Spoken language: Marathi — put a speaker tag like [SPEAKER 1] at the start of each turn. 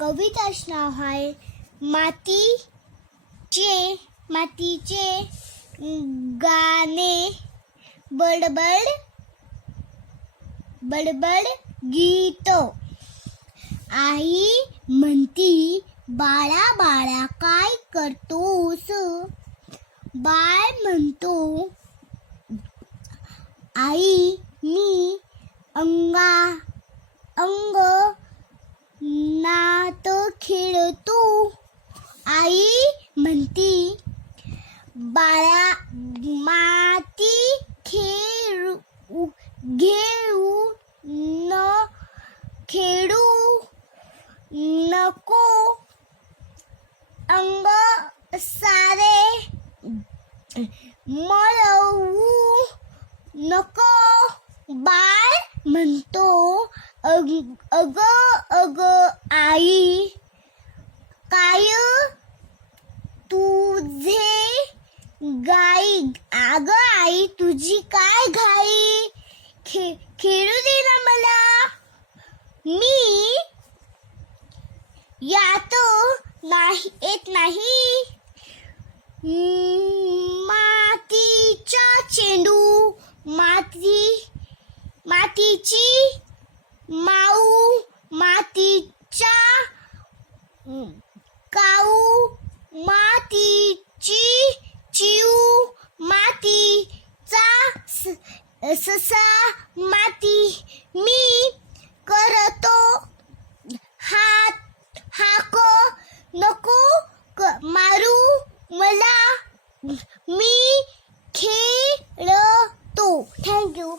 [SPEAKER 1] कविताच नाव आहे. मातीचे मातीचे गाणे बडबड बडबड गीत. आई म्हणती बाळा बाळा काय करतोस? बाळ म्हणतो आई मी अंगा अंग आई म्हणती बाळा माती खेळू घेऊ न खेळू नको अंग सारे मळवू नको. बाळ म्हणतो अग अग अग आई तुझी काय घाई? खे खेळू दे ना मला. मी यात नाही येत नाही. मातीचा चेंडू माती मातीची माऊ मातीचा हम्म, काऊ मातीची ससा माती मी करतो. हात हाक नको मारू मला. मी खेळतो. थँक्यू